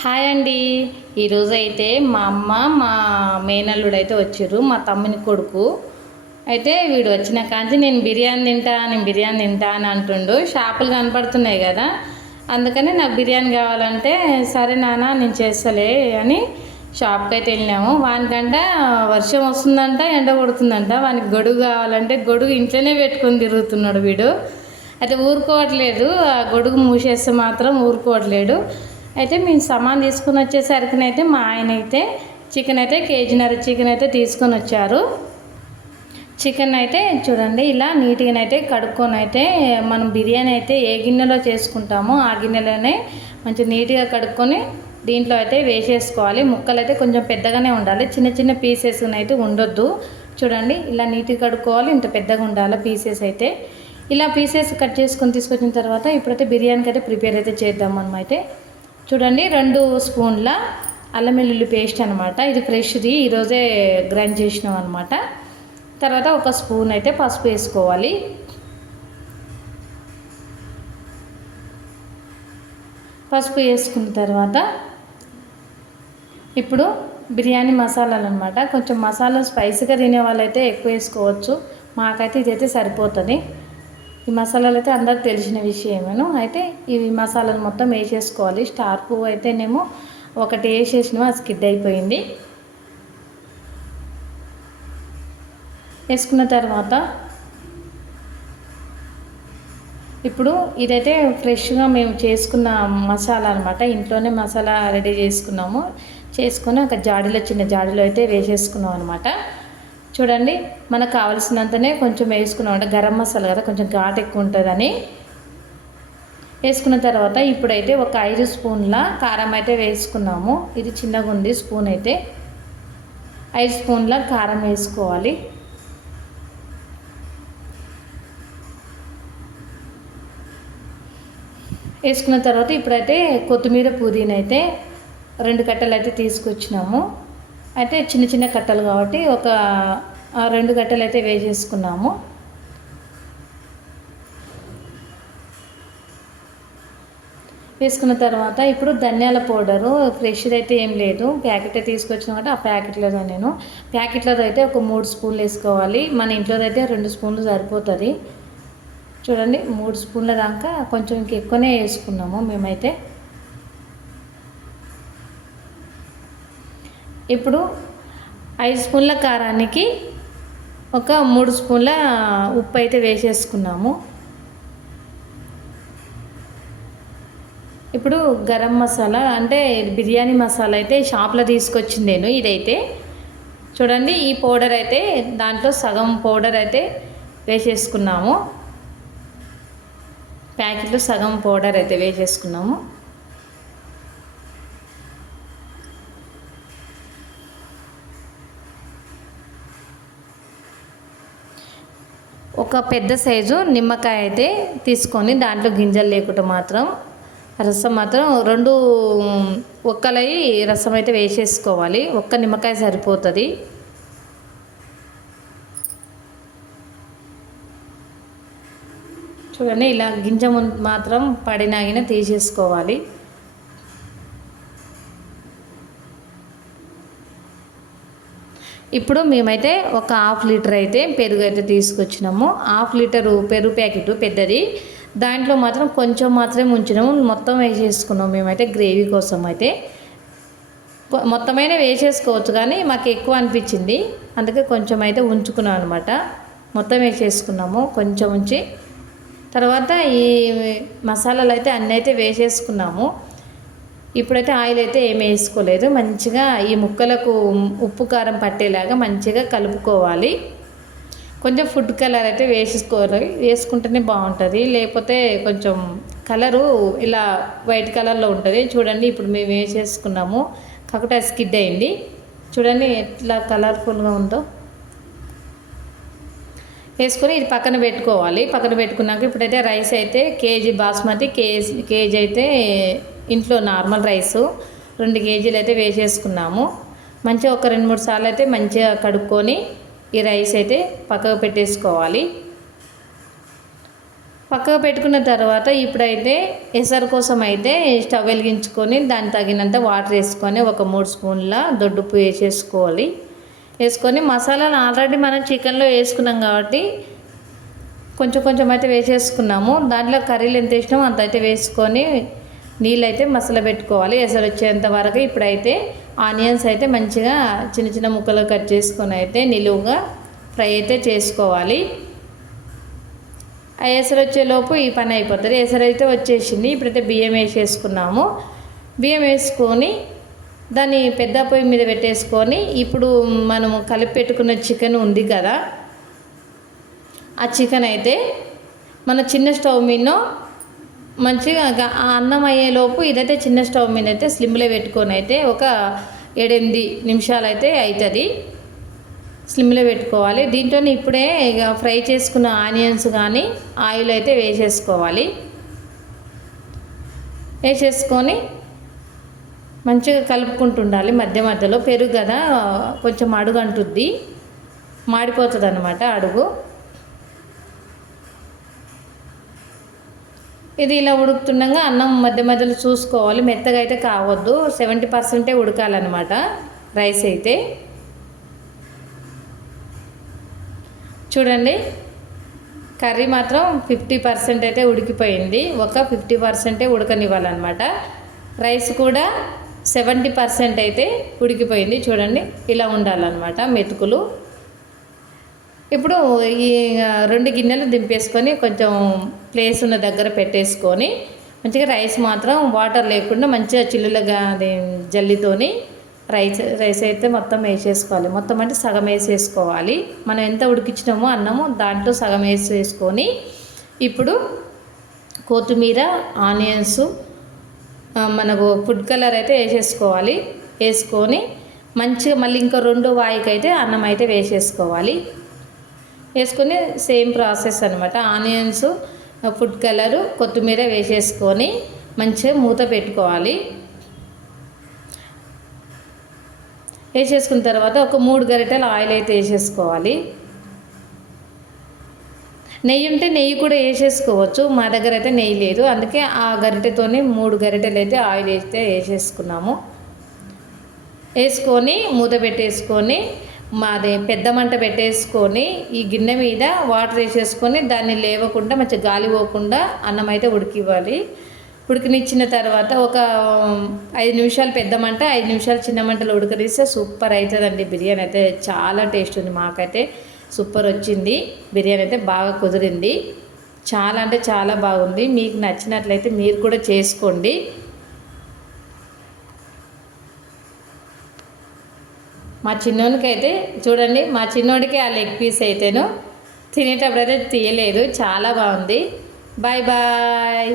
Hi అండి. ఈరోజు అయితే మా అమ్మ మా మేనల్లుడు అయితే వచ్చారు మా తమ్ముని కొడుకు. అయితే వీడు వచ్చిన కాంచి నేను బిర్యానీ తింటా నేను బిర్యానీ తింటా అని అంటుండు. షాపులు కనపడుతున్నాయి కదా అందుకని నాకు బిర్యానీ కావాలంటే సరే నాన్న నేను చేస్తలే అని షాప్కి అయితే వెళ్ళినాము. వానికంట వర్షం వస్తుందంట ఎండ కొడుతుందంట. వానికి గొడుగు కావాలంటే గొడుగు ఇంట్లోనే పెట్టుకొని తిరుగుతున్నాడు వీడు. అయితే ఊరుకోవట్లేదు ఆ గొడుగు మూసేస్తే మాత్రం ఊరుకోవట్లేడు అయితే మేము సామాన్ తీసుకుని వచ్చేసరికి అయితే మా ఆయన అయితే చికెన్ అయితే కేజీన్నర చికెన్ అయితే తీసుకొని వచ్చారు. చికెన్ అయితే చూడండి ఇలా నీట్గా అయితే కడుక్కొని అయితే మనం బిర్యానీ అయితే ఏ గిన్నెలో చేసుకుంటామో ఆ గిన్నెలోనే మంచి నీట్గా కడుక్కొని దీంట్లో అయితే వేసేసుకోవాలి. ముక్కలు అయితే కొంచెం పెద్దగానే ఉండాలి. చిన్న చిన్న పీసెస్ అయితే ఉండొద్దు. చూడండి ఇలా నీట్గా కడుక్కోవాలి. ఇంత పెద్దగా ఉండాలి పీసెస్ అయితే. ఇలా పీసెస్ కట్ చేసుకొని తీసుకొచ్చిన తర్వాత ఇప్పుడైతే బిర్యానీకి అయితే ప్రిపేర్ అయితే చేద్దాం మనం అయితే. చూడండి రెండు స్పూన్ల అల్లం వెల్లుల్లి పేస్ట్ అనమాట ఇది ఫ్రెష్ది ఈరోజే గ్రైండ్ చేసినాం అనమాట తర్వాత ఒక స్పూన్ అయితే పసుపు వేసుకోవాలి. పసుపు వేసుకున్న తర్వాత ఇప్పుడు బిర్యానీ మసాలాలు అనమాట కొంచెం మసాలా స్పైసీగా తినే వాళ్ళైతే ఎక్కువ వేసుకోవచ్చు. మాకైతే ఇదైతే సరిపోతుంది. ఈ మసాలాలు అయితే అందరికి తెలిసిన విషయమేను. అయితే ఇవి మసాలాలు మొత్తం వేసేసుకోవాలి. స్టార్ పువ్వు అయితేనేమో ఒకటి వేసేసినాము అది స్కిడ్ అయిపోయింది. వేసుకున్న తర్వాత ఇప్పుడు ఇదైతే ఫ్రెష్గా మేము చేసుకున్న మసాలా అనమాట ఇంట్లోనే మసాలా రెడీ చేసుకున్నాము. చేసుకొని ఒక జాడీలో చిన్న జాడీలో అయితే వేసేసుకున్నాం అనమాట చూడండి మనకు కావలసినంతనే కొంచెం వేసుకున్నాం. అంటే గరం మసాలా కదా కొంచెం ఘాట్ ఎక్కువ ఉంటుందని. వేసుకున్న తర్వాత ఇప్పుడైతే ఒక ఐదు స్పూన్ల కారం అయితే వేసుకున్నాము. ఇది చిన్నగా ఉంది స్పూన్ అయితే. ఐదు స్పూన్ల కారం వేసుకోవాలి. వేసుకున్న తర్వాత ఇప్పుడైతే కొత్తిమీర పుదీన అయితే రెండు కట్టలు అయితే తీసుకొచ్చినాము. అయితే చిన్న చిన్న కట్టలు కాబట్టి ఒక రెండు గట్టలు అయితే వేసేసుకున్నాము. వేసుకున్న తర్వాత ఇప్పుడు ధనియాల పౌడరు ఫ్రెష్ది అయితే ఏం లేదు. ప్యాకెట్ తీసుకొచ్చిన కాబట్టి ఆ ప్యాకెట్లో నేను. ప్యాకెట్లో అయితే ఒక మూడు స్పూన్లు వేసుకోవాలి. మన ఇంట్లో అయితే రెండు స్పూన్లు సరిపోతుంది. చూడండి మూడు స్పూన్ల దాకా కొంచెం ఇంక ఎక్కువనే వేసుకున్నాము మేమైతే. ఇప్పుడు ఐదు స్పూన్ల కారానికి ఒక మూడు స్పూన్ల ఉప్పు అయితే వేసేసుకున్నాము. ఇప్పుడు గరం మసాలా అంటే బిర్యానీ మసాలా అయితే షాప్లో తీసుకొచ్చింది నేను ఇదైతే. చూడండి ఈ పౌడర్ అయితే దాంట్లో సగం పౌడర్ అయితే వేసేసుకున్నాము. ప్యాకెట్లో సగం పౌడర్ అయితే వేసేసుకున్నాము. ఒక పెద్ద సైజు నిమ్మకాయ అయితే తీసుకొని దాంట్లో గింజలు లేకుండా మాత్రం రసం మాత్రం రెండు ఒక్కలై రసం అయితే వేసేసుకోవాలి. ఒక్క నిమ్మకాయ సరిపోతుంది. చూడండి ఇలా గింజ మాత్రం పడినాగిన తీసేసుకోవాలి. ఇప్పుడు మేమైతే ఒక హాఫ్ లీటర్ అయితే పెరుగు అయితే తీసుకొచ్చినాము. హాఫ్ లీటరు పెరుగు ప్యాకెట్ పెద్దది. దాంట్లో మాత్రం కొంచెం మాత్రమే ఉంచినాము మొత్తం వేసేసుకున్నాం మేమైతే గ్రేవీ కోసం అయితే. మొత్తమైన వేసేసుకోవచ్చు కానీ మాకు ఎక్కువ అనిపించింది. అందుకే కొంచెం అయితే ఉంచుకున్నాం అనమాట మొత్తం వేసేసుకున్నాము. కొంచెం ఉంచి తర్వాత ఈ మసాలాలు అయితే అన్నీ అయితే వేసేసుకున్నాము. ఇప్పుడైతే ఆయిల్ అయితే ఏమి వేసుకోలేదు. మంచిగా ఈ ముక్కలకు ఉప్పు కారం పట్టేలాగా మంచిగా కలుపుకోవాలి. కొంచెం ఫుడ్ కలర్ అయితే వేసుకోవాలి వేసుకుంటేనే బాగుంటుంది. లేకపోతే కొంచెం కలరు ఇలా వైట్ కలర్లో ఉంటుంది. చూడండి ఇప్పుడు మేము వేసేసుకున్నాము కాకపోతే స్కిడ్ అయింది. చూడండి ఎట్లా కలర్ఫుల్గా ఉందో. వేసుకొని ఇది పక్కన పెట్టుకోవాలి. పక్కన పెట్టుకున్నాక ఇప్పుడైతే రైస్ అయితే కేజీ బాస్మతి కేజీ కేజీ అయితే ఇంట్లో నార్మల్ రైస్ రెండు కేజీలు అయితే వేసేసుకున్నాము. మంచిగా ఒక రెండు మూడు సార్లు అయితే మంచిగా కడుక్కొని ఈ రైస్ అయితే పక్కకు పెట్టేసుకోవాలి. పక్కకు పెట్టుకున్న తర్వాత ఇప్పుడైతే ఎసరు కోసం అయితే స్టవ్ వెలిగించుకొని దానికి తగినంత వాటర్ వేసుకొని ఒక మూడు స్పూన్ల దొడ్డుప్పు వేసేసుకోవాలి. వేసుకొని మసాలాలు ఆల్రెడీ మనం చికెన్లో వేసుకున్నాం కాబట్టి కొంచెం కొంచెం అయితే వేసేసుకున్నాము. దాంట్లో కర్రీలు ఎంత వేసినామో అంత అయితే వేసుకొని నీళ్ళైతే మసల పెట్టుకోవాలి. ఎసరు వచ్చేంత వరకు ఇప్పుడైతే ఆనియన్స్ అయితే మంచిగా చిన్న చిన్న ముక్కలు కట్ చేసుకొని అయితే నిలువుగా ఫ్రై అయితే చేసుకోవాలి. ఆ ఎసరు వచ్చేలోపు ఈ పని అయిపోతుంది. ఎసరు అయితే వచ్చేసింది. ఇప్పుడైతే బియ్యం వేసేసుకున్నాము. బియ్యం వేసుకొని దాన్ని పెద్ద పొయ్యి మీద పెట్టేసుకొని ఇప్పుడు మనము కలిపి పెట్టుకున్న చికెన్ ఉంది కదా ఆ చికెన్ అయితే మన చిన్న స్టవ్ మీద మంచిగా ఆ అన్నం అయ్యేలోపు ఇదైతే చిన్న స్టవ్ మీద అయితే స్లిమ్లో పెట్టుకొని అయితే ఒక ఏడెనిమిది నిమిషాలు అయితే అవుతుంది స్లిమ్లో పెట్టుకోవాలి. దీంట్లో ఇప్పుడే ఇక ఫ్రై చేసుకున్న ఆనియన్స్ కానీ ఆయిల్ అయితే వేసేసుకోవాలి. వేసేసుకొని మంచిగా కలుపుకుంటుండాలి మధ్య మధ్యలో. పెరుగు కదా కొంచెం అడుగు అంటుద్ది మాడిపోతుంది అనమాట అడుగు. ఇది ఇలా ఉడుకుతుండగా అన్నం మధ్య మధ్యలో చూసుకోవాలి. మెత్తగా అయితే కావద్దు. సెవెంటీ పర్సెంటే ఉడకాలన్నమాట రైస్ అయితే. చూడండి. కర్రీ మాత్రం ఫిఫ్టీ పర్సెంట్ అయితే ఉడికిపోయింది. ఒక ఫిఫ్టీ పర్సెంటే ఉడకనివ్వాలన్నమాట. రైస్ కూడా సెవెంటీ పర్సెంట్ అయితే ఉడికిపోయింది. చూడండి. ఇలా ఉండాలన్నమాట మెతుకులు. ఇప్పుడు ఈ రెండు గిన్నెలు దింపేసుకొని కొంచెం ప్లేస్ ఉన్న దగ్గర పెట్టేసుకొని మంచిగా రైస్ మాత్రం వాటర్ లేకుండా మంచిగా చిల్లులుగా అది జల్లితోని రైస్ రైస్ అయితే మొత్తం వేసేసుకోవాలి. మొత్తం అంటే సగం వేసేసుకోవాలి. మనం ఎంత ఉడికించినామో అన్నము దాంట్లో సగం వేసేసుకొని ఇప్పుడు కొత్తిమీర ఆనియన్స్ మనకు ఫుడ్ కలర్ అయితే వేసేసుకోవాలి. వేసుకొని మంచిగా మళ్ళీ ఇంకో రెండు వాయికైతే అన్నం అయితే వేసేసుకోవాలి. వేసుకొని సేమ్ ప్రాసెస్ అనమాట ఆనియన్స్ ఫుడ్ కలరు కొత్తిమీర వేసేసుకొని మంచిగా మూత పెట్టుకోవాలి. వేసేసుకున్న తర్వాత ఒక మూడు గరిటెలు ఆయిల్ అయితే వేసేసుకోవాలి. నెయ్యి ఉంటే నెయ్యి కూడా వేసేసుకోవచ్చు. మా దగ్గర అయితే నెయ్యి లేదు. అందుకే ఆ గరిటెతోనే మూడు గరిటెలు అయితే ఆయిల్ వేస్తే వేసేసుకున్నాము. వేసుకొని మూత పెట్టేసుకొని మాది పెద్ద మంట పెట్టేసుకొని ఈ గిన్నె మీద వాటర్ వేసేసుకొని దాన్ని లేవకుండా మంచిగా గాలి పోకుండా అన్నం అయితే ఉడికివ్వాలి. ఉడికినిచ్చిన తర్వాత ఒక ఐదు నిమిషాలు పెద్ద మంట ఐదు నిమిషాలు చిన్న మంటలు ఉడకనిస్తే సూపర్ అవుతుందండి బిర్యానీ అయితే. చాలా టేస్ట్ ఉంది మాకైతే. సూపర్ వచ్చింది. బిర్యానీ అయితే బాగా కుదిరింది. చాలా అంటే చాలా బాగుంది. మీకు నచ్చినట్లయితే మీరు కూడా చేసుకోండి. మా చిన్నోనికైతే అయితే చూడండి మా చిన్నోడికి ఆ లెగ్ పీస్ అయితేను తినేటప్పుడు అయితే తీయలేదు చాలా బాగుంది. Bye bye